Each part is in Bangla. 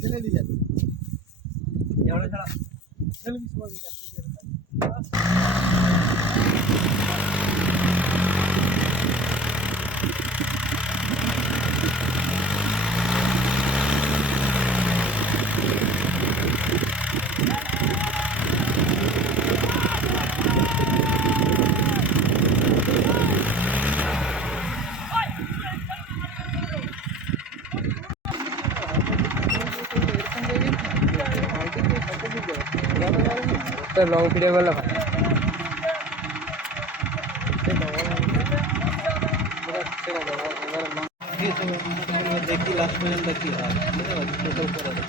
ঠেলে নিয়ে যাচ্ছে লং ভিডিও করলে দেখি লাস্ট পর্যন্ত কি হয় বুঝতে পারছি টোটাল করে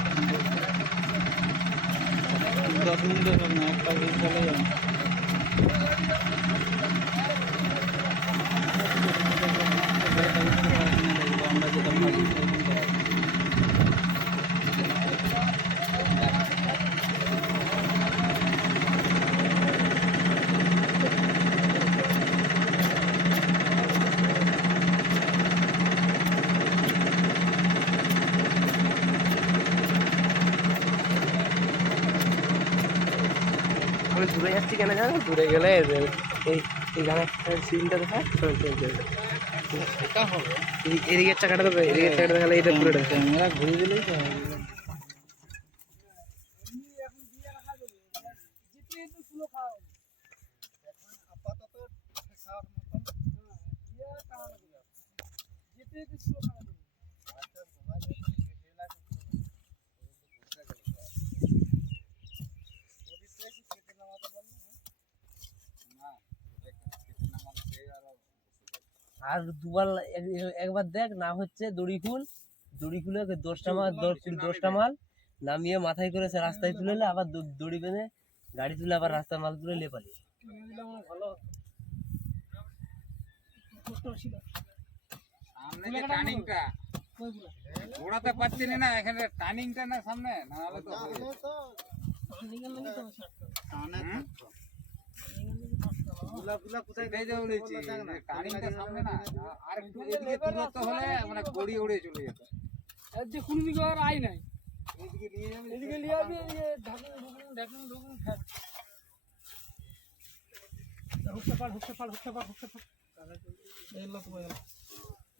10 মিনিটের জন্য একটা চলে যাবে আমরা যেটা ভাবি আমি দূরে যাচ্ছি কেন জানো দূরে গেলে এইখানে সিনটা দেখা সেটা হবে এদিকের চাকাটা তো এদিকের চাকাটা দেখালে এটা পুরো ক্যামেরা ঘুরে দিলেই তো আর দুবার একবার দেখ না হচ্ছে দড়ি খুলে 10টা মাল 10টা মাল নামিয়ে মাথায় করে রাস্তায় তুলে এলে আবার দড়ি বেঁধে গাড়ি তুলে আবার রাস্তার মাল তুলে লেপালি সামনে টার্নিংটা ঘোরাতে পারছি না এখানে টার্নিংটা না সামনে না হলে তো কোথায় যাই বলেছি টার্নিংটা সামনে না আর একটু এদিকে দূরত্ব হলে মানে গড়ি উড়ে চলে যেত যে কোনো দিকে আর আই নাই এদিকে নিয়ে যাবে ঢাকুন হুকটা পাড় এই লোক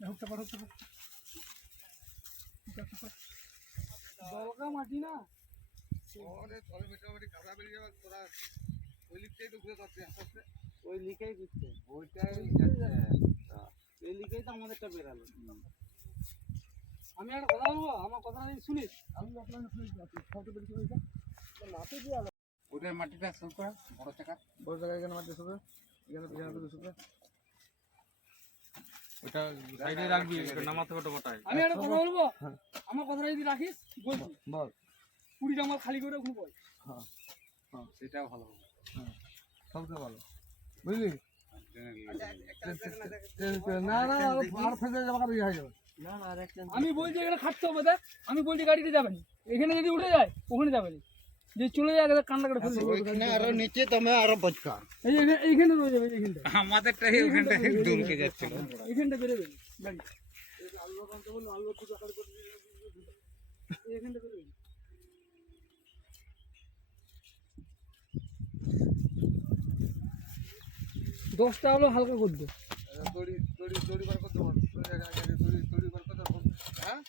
হুকটা পাড় দরকার মাটি না ওরে তলে মোটামুটি কাদা বেরিয়ে যাবে তোরা ওই লিকটাই তো ঘুরে যাচ্ছে আস্তে ওই লিকেই ঘুরছে ওইটাই এই লিকেই তো আমাদেরটা বেরালো আমি একটা কথা বলবো আমার কথা শুনিস আমি আপনার শুনিস ফটো বেরিয়ে হয়েছে নাতে দিয়ে ওদের মাটিটা শুরু করা বড় চাকা এখানে মাটি শুরু এখানে পিছনে শুরু ওটা সাইডে রাখবি এটা নামাতে ফটো ফটায় আমি একটা কথা বলবো আমার কথাটা যদি রাখিস বলছি বল 20টা মাল খালি করে ওখানে বল হ্যাঁ হ্যাঁ সেটাও ভালো হবে হ্যাঁ সবচেয়ে ভালো বুঝলি না আর ফেলে যাবে আর হয়ে যাবে না না আমি বলছি এখানে খাটতে হবে দেখ আমি বলছি গাড়িতে যাবেন এখানে যদি উঠে যায় ওখানে যাবে যে চলে যায় কান্না করে ফেলছে ওইখানে আরো নিচে তুমি আরো বচকার এইখানে রয়ে যাবে এইখানটা আমাদেরটাই ওখানটা দুলকে যাচ্ছিল এইখানটা বেরে যাবে গাড়ি আলু কানতে বল আলু কিছু আকার করে এইখানটা বেরে যাবে 10টা হলো হালকা করে দে দড়ি বার করতে পারো দড়ি বার করতে হ্যাঁ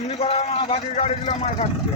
এমনি করা বাকি গাড়িগুলো মার খাচ্ছে